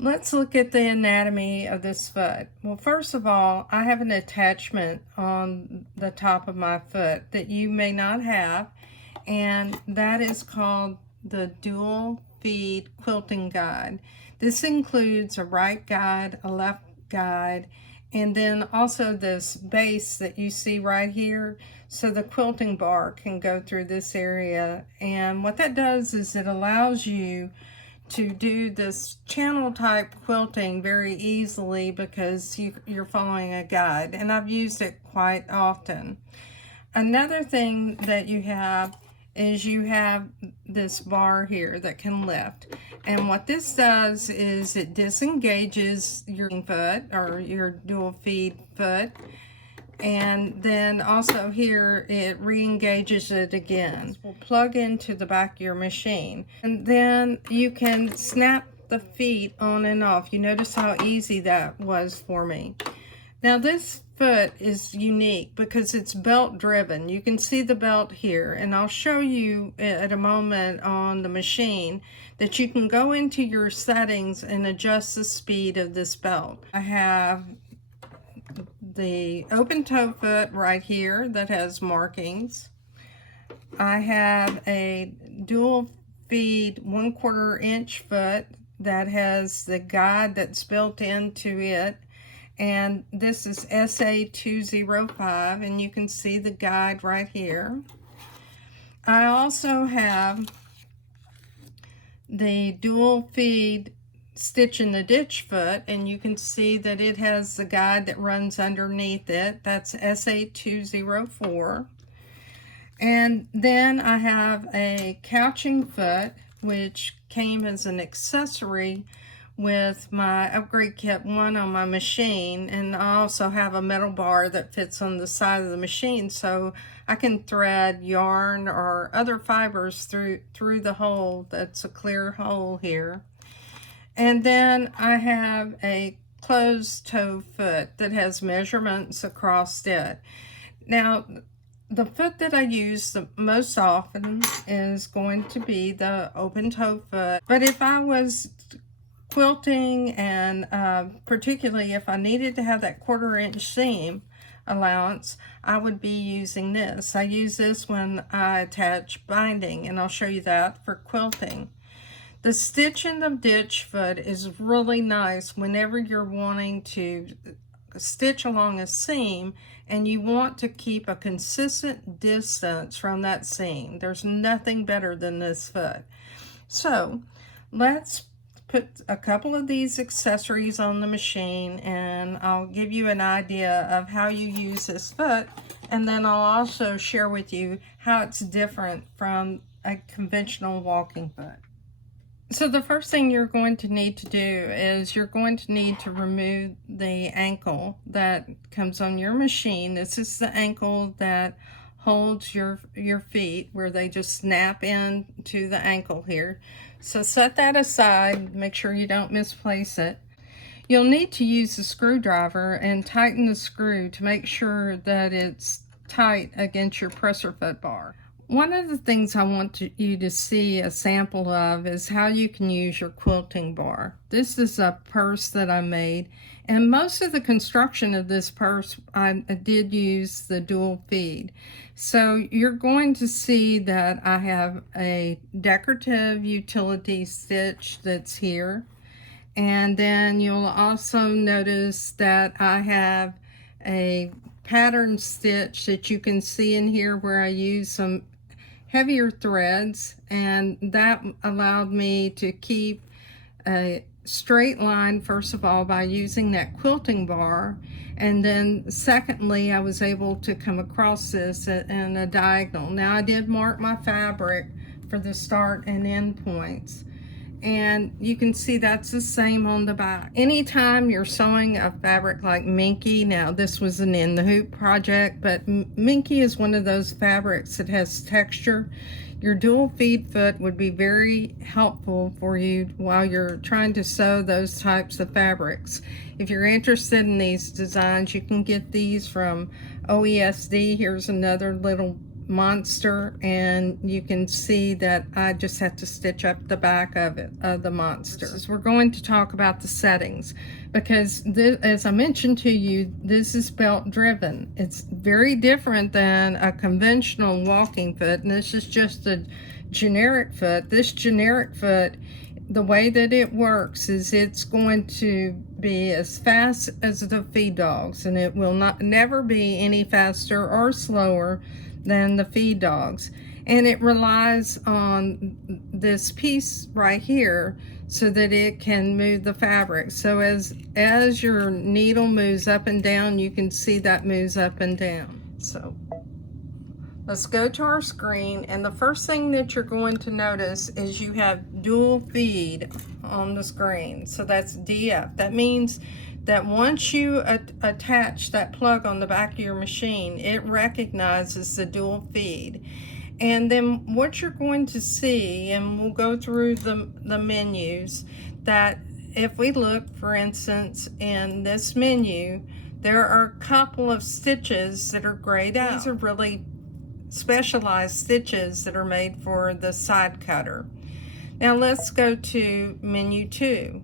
Let's look at the anatomy of this foot. Well, first of all, I have an attachment on the top of my foot that you may not have, and that is called the dual feed quilting guide. This includes a right guide, a left guide, and then also this base that you see right here, so the quilting bar can go through this area. And what that does is it allows you to do this channel type quilting very easily because you're following a guide, and I've used it quite often. Another thing that you have is you have this bar here that can lift, and what this does is it disengages your foot or your dual feed foot, and then also here it re-engages it again. Will plug into the back of your machine, and then you can snap the feet on and off. You notice how easy that was for me. Now this foot is unique because it's belt driven. You can see the belt here, and I'll show you at a moment on the machine that you can go into your settings and adjust the speed of this belt. I have the open toe foot right here that has markings. I have a dual feed 1/4 inch foot that has the guide that's built into it, and this is SA205, and you can see the guide right here. I also have the dual feed stitch in the ditch foot, and you can see that it has the guide that runs underneath it. That's SA204. And then I have a couching foot, which came as an accessory with my upgrade kit 1 on my machine, and I also have a metal bar that fits on the side of the machine, so I can thread yarn or other fibers through the hole. That's a clear hole here. And then I have a closed toe foot that has measurements across it. Now, the foot that I use the most often is going to be the open toe foot. But if I was quilting, and particularly if I needed to have that 1/4 inch seam allowance, I would be using this. I use this when I attach binding, and I'll show you that for quilting. The stitch in the ditch foot is really nice whenever you're wanting to stitch along a seam and you want to keep a consistent distance from that seam. There's nothing better than this foot. So let's put a couple of these accessories on the machine, and I'll give you an idea of how you use this foot, and then I'll also share with you how it's different from a conventional walking foot. So the first thing you're going to need to do is you're going to need to remove the ankle that comes on your machine. This is the ankle that holds your feet, where they just snap into the ankle here. So set that aside, make sure you don't misplace it. You'll need to use a screwdriver and tighten the screw to make sure that it's tight against your presser foot bar. One of the things I want you to see a sample of is how you can use your quilting bar. This is a purse that I made, and most of the construction of this purse I did use the dual feed. So you're going to see that I have a decorative utility stitch that's here, and then you'll also notice that I have a pattern stitch that you can see in here where I use some heavier threads, and that allowed me to keep a straight line, first of all, by using that quilting bar, and then secondly I was able to come across this in a diagonal. Now I did mark my fabric for the start and end points, and you can see that's the same on the back. Anytime you're sewing a fabric like Minky, now this was an in the hoop project, but Minky is one of those fabrics that has texture. Your dual feed foot would be very helpful for you while you're trying to sew those types of fabrics. If you're interested in these designs, you can get these from OESD. Here's another little monster, and you can see that I just have to stitch up the back of it, of the monster. We're going to talk about the settings, because this, as I mentioned to you, this is belt driven. It's very different than a conventional walking foot, and this is just a generic foot. This generic foot, the way that it works is it's going to be as fast as the feed dogs, and it will never be any faster or slower than the feed dogs. And it relies on this piece right here so that it can move the fabric. So as your needle moves up and down, you can see that moves up and down. So let's go to our screen, and the first thing that you're going to notice is you have dual feed on the screen. So that's DF. That means that once you attach that plug on the back of your machine, it recognizes the dual feed. And then what you're going to see, and we'll go through the menus, that if we look, for instance, in this menu, there are a couple of stitches that are grayed out. These are really specialized stitches that are made for the side cutter. Now let's go to menu 2.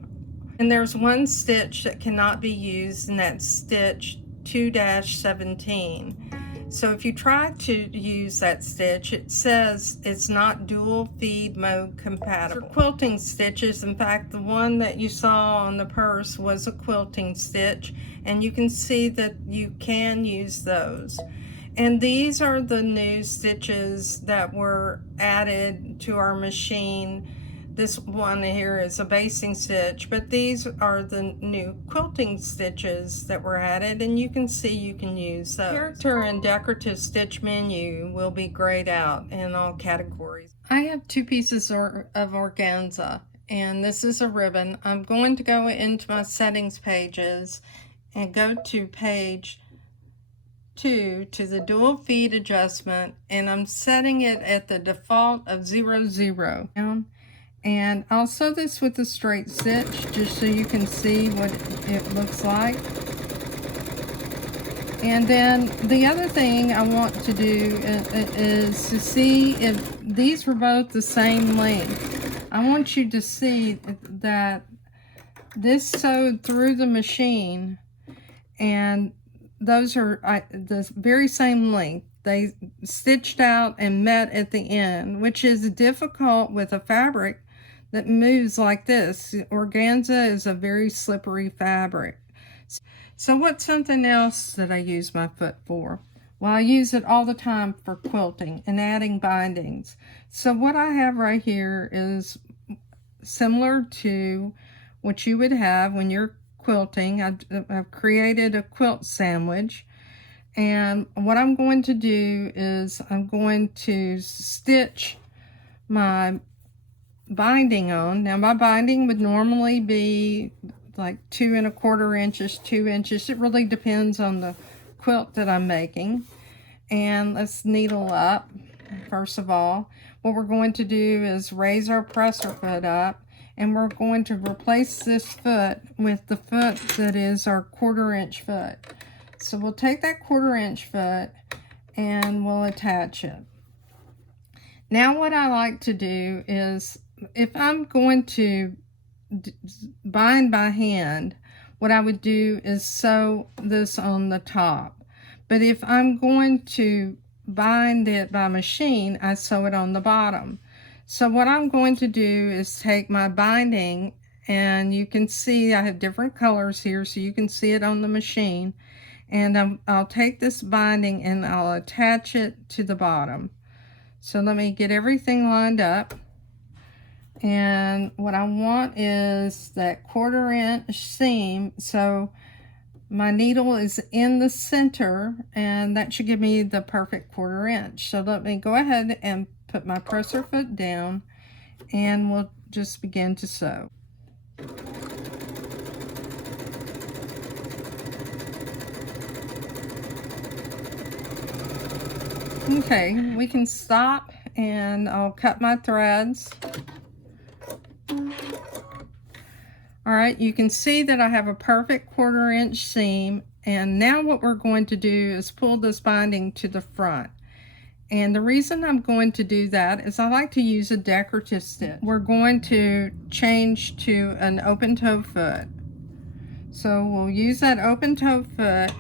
And there's one stitch that cannot be used, and that's stitch 2-17. So if you try to use that stitch, it says it's not dual feed mode compatible. For quilting stitches, in fact, the one that you saw on the purse was a quilting stitch, and you can see that you can use those. And these are the new stitches that were added to our machine. This one here is a basting stitch, but these are the new quilting stitches that were added, and you can see you can use those. Character and decorative stitch menu will be grayed out in all categories. I have 2 pieces of organza, and this is a ribbon. I'm going to go into my settings pages and go to page 2 to the dual feed adjustment, and I'm setting it at the default of 0, and I'll sew this with a straight stitch just so you can see what it looks like. And then the other thing I want to do is to see if these were both the same length. I want you to see that this sewed through the machine, and those are the very same length. They stitched out and met at the end, which is difficult with a fabric that moves like this. Organza is a very slippery fabric. So what's something else that I use my foot for? Well, I use it all the time for quilting and adding bindings. So what I have right here is similar to what you would have when you're quilting. I've created a quilt sandwich, and what I'm going to do is I'm going to stitch my binding on. Now my binding would normally be like 2 1/4 inches, 2 inches. It really depends on the quilt that I'm making. And let's needle up. First of all, what we're going to do is raise our presser foot up, and we're going to replace this foot with the foot that is our 1/4 inch foot. So we'll take that 1/4 inch foot and we'll attach it. Now what I like to do is, if I'm going to bind by hand, what I would do is sew this on the top. But if I'm going to bind it by machine, I sew it on the bottom. So what I'm going to do is take my binding, and you can see I have different colors here so you can see it on the machine. And I'll take this binding and I'll attach it to the bottom. So let me get everything lined up. And what I want is that 1/4 inch seam. So my needle is in the center, and that should give me the perfect 1/4 inch. So let me go ahead and put my presser foot down, and we'll just begin to sew. Okay, we can stop, and I'll cut my threads. All right, you can see that I have a perfect 1/4 inch seam, and now what we're going to do is pull this binding to the front. And the reason I'm going to do that is I like to use a decorative stitch. We're going to change to an open toe foot. So we'll use that open toe foot.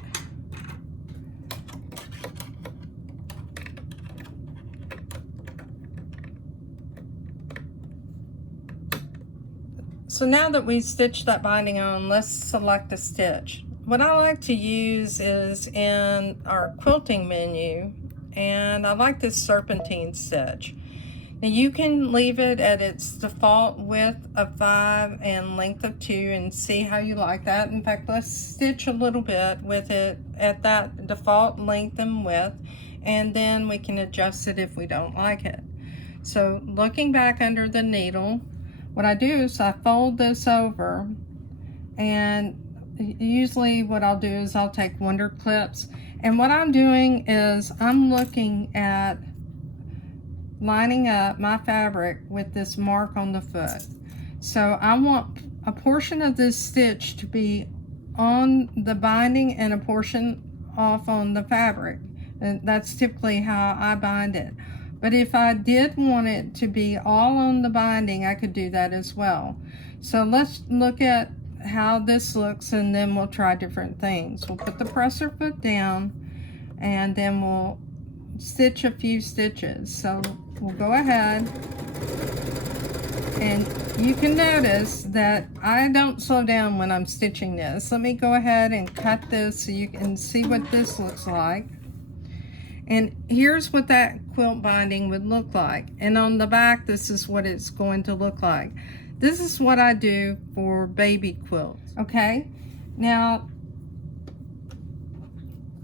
So now that we've stitched that binding on, let's select a stitch. What I like to use is in our quilting menu, and I like this Serpentine Stitch. Now you can leave it at its default width of 5 and length of 2 and see how you like that. In fact, let's stitch a little bit with it at that default length and width, and then we can adjust it if we don't like it. So looking back under the needle, what I do is I fold this over, and usually what I'll do is I'll take wonder clips, and what I'm doing is I'm looking at lining up my fabric with this mark on the foot. So I want a portion of this stitch to be on the binding and a portion off on the fabric, and that's typically how I bind it. But if I did want it to be all on the binding, I could do that as well. So let's look at how this looks, and then we'll try different things. We'll put the presser foot down, and then we'll stitch a few stitches. So we'll go ahead, and you can notice that I don't slow down when I'm stitching this. Let me go ahead and cut this so you can see what this looks like. And here's what that quilt binding would look like. And on the back, this is what it's going to look like. This is what I do for baby quilts, okay? Now,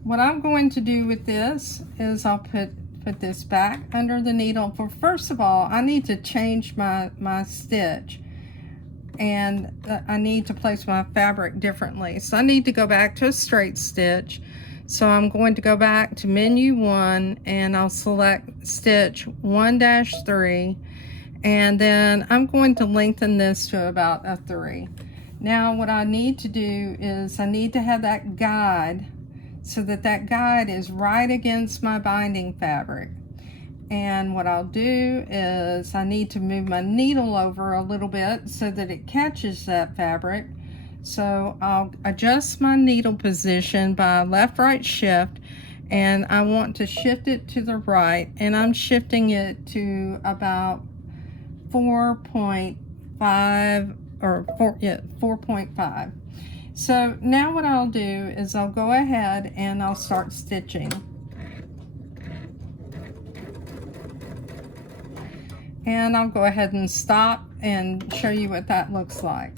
what I'm going to do with this is I'll put this back under the needle. For first of all, I need to change my stitch, and I need to place my fabric differently. So I need to go back to a straight stitch. So I'm going to go back to menu 1, and I'll select stitch 1-3, and then I'm going to lengthen this to about a 3. Now what I need to do is I need to have that guide so that that guide is right against my binding fabric. And what I'll do is I need to move my needle over a little bit so that it catches that fabric. So I'll adjust my needle position by left-right shift, and I want to shift it to the right, and I'm shifting it to about 4.5 or 4.5. So now what I'll do is I'll go ahead and I'll start stitching. And I'll go ahead and stop and show you what that looks like.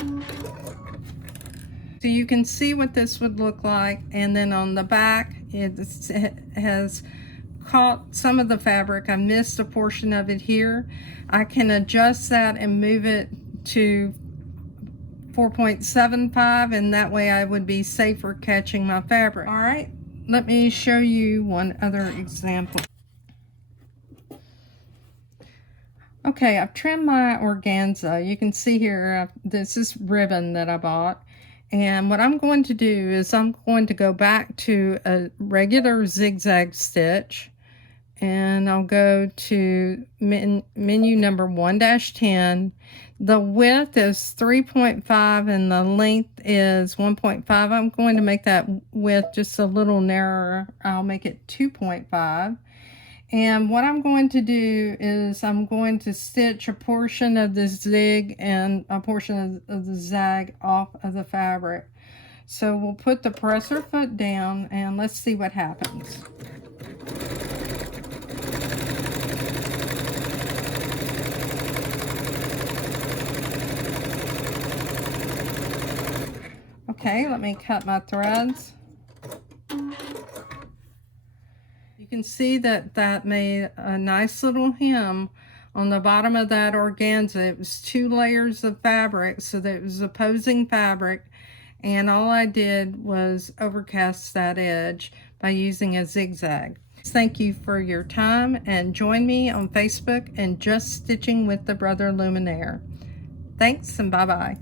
So you can see what this would look like, and then on the back it has caught some of the fabric. I missed a portion of it here. I can adjust that and move it to 4.75, and that way I would be safer catching my fabric. All right, let me show you one other example. Okay, I've trimmed my organza. You can see here, this is ribbon that I bought. And what I'm going to do is I'm going to go back to a regular zigzag stitch, and I'll go to menu number 1-10. The width is 3.5 and the length is 1.5. I'm going to make that width just a little narrower. I'll make it 2.5. And what I'm going to do is I'm going to stitch a portion of the zig and a portion of the zag off of the fabric. So we'll put the presser foot down, and let's see what happens. Okay, let me cut my threads. You can see that that made a nice little hem on the bottom of that organza. It was 2 layers of fabric, so that it was opposing fabric, and all I did was overcast that edge by using a zigzag. Thank you for your time, and join me on Facebook and Just Stitching with the Brother Luminaire. Thanks, and bye-bye.